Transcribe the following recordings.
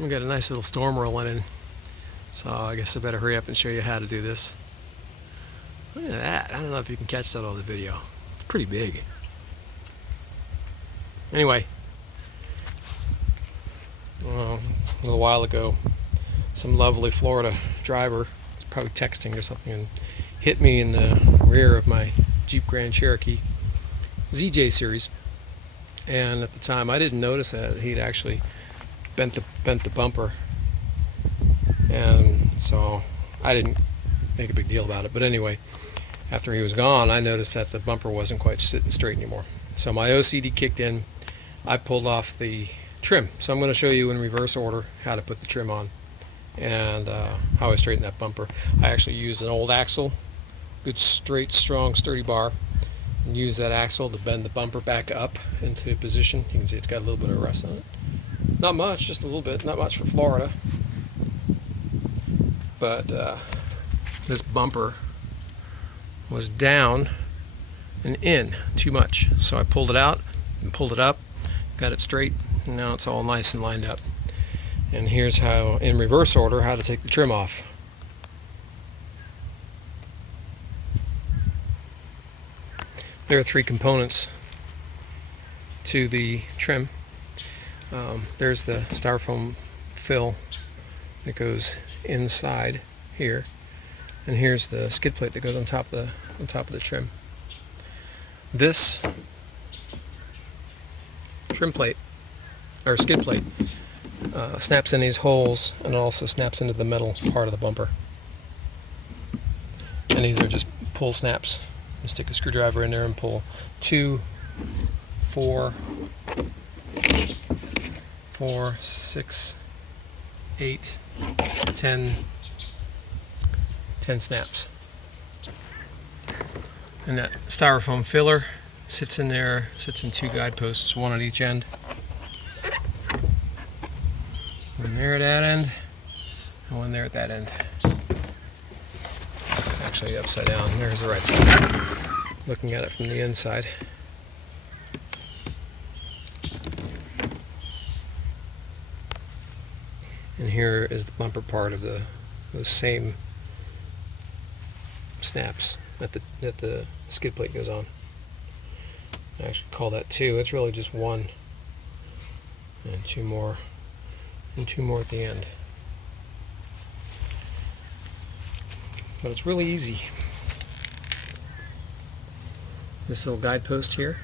We got a nice little storm rolling in, so I guess I better hurry up and show you how to do this. Look at that. I don't know if you can catch that on the video. It's pretty big. Anyway, a little while ago, some lovely Florida driver was probably texting or something and hit me in the rear of my Jeep Grand Cherokee ZJ series. And at the time, I didn't notice that he'd actually bent the bumper, and so I didn't make a big deal about it. But anyway, after he was gone, I noticed that the bumper wasn't quite sitting straight anymore. So my OCD kicked in. I pulled off the trim. So I'm going to show you in reverse order how to put the trim on and how I straighten that bumper. I actually used an old axle, good straight, strong, sturdy bar, and use that axle to bend the bumper back up into position. You can see it's got a little bit of rust on it. Not much, just a little bit. Not much for Florida. But this bumper was down and in too much. So I pulled it out and pulled it up, got it straight, and now it's all nice and lined up. And here's how, in reverse order, how to take the trim off. There are three components to the trim. There's the styrofoam fill that goes inside here, and here's the skid plate that goes on top of the trim. This trim plate or skid plate snaps in these holes, and it also snaps into the metal part of the bumper. And these are just pull snaps. You stick a screwdriver in there and pull 2, 4, 6, 8, 10 snaps. And that styrofoam filler sits in there, sits in 2 guideposts, one on each end. One there at that end, and one there at that end. It's actually upside down. There's the right side. Looking at it from the inside. And here is the bumper part of those same snaps that the skid plate goes on. I actually call that 2. It's really just 1 and 2 more, and 2 more at the end. But it's really easy. This little guidepost here,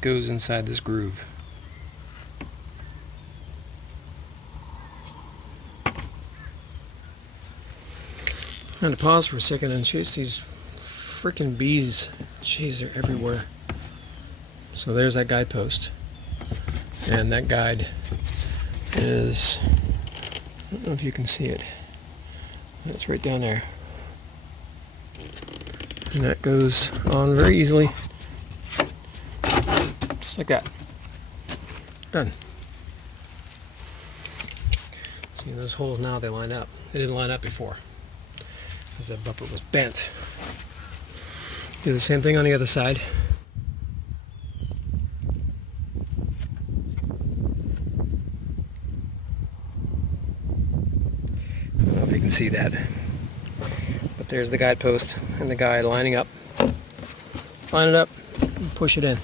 goes inside this groove. I'm going to pause for a second and chase these freaking bees. Jeez, they're everywhere. So there's that guidepost. And that guide is, I don't know if you can see it. It's right down there. And that goes on very easily. Just like that. Done. See those holes now, they line up. They didn't line up before, because that bumper was bent. Do the same thing on the other side. I don't know if you can see that, but there's the guidepost and the guide lining up. Line it up and push it in.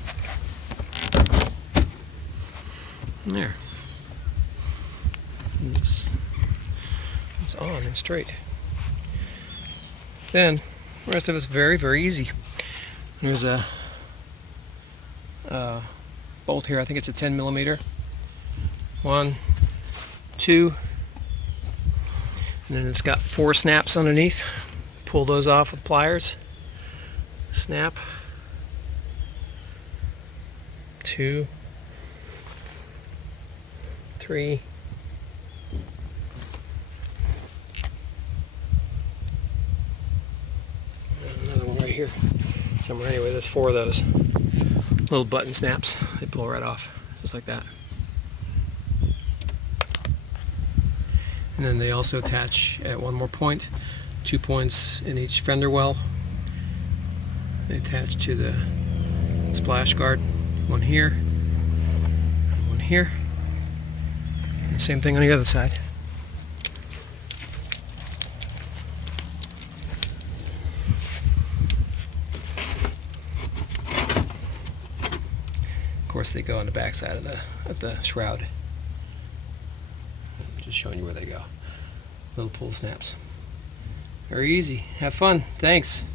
And there. It's on and straight. Then the rest of it's very, very easy. There's a bolt here. I think it's a 10 millimeter. 1, 2, and then it's got 4 snaps underneath. Pull those off with pliers. Snap. 2, 3. Another one right here somewhere. Anyway, there's 4 of those little button snaps. They pull right off, just like that. And then they also attach at one more point 2 points in each fender well. They attach to the splash guard. One here, one here. And same thing on the other side. Of course, they go on the back side of the shroud. Just showing you where they go. Little pull snaps. Very easy. Have fun. Thanks.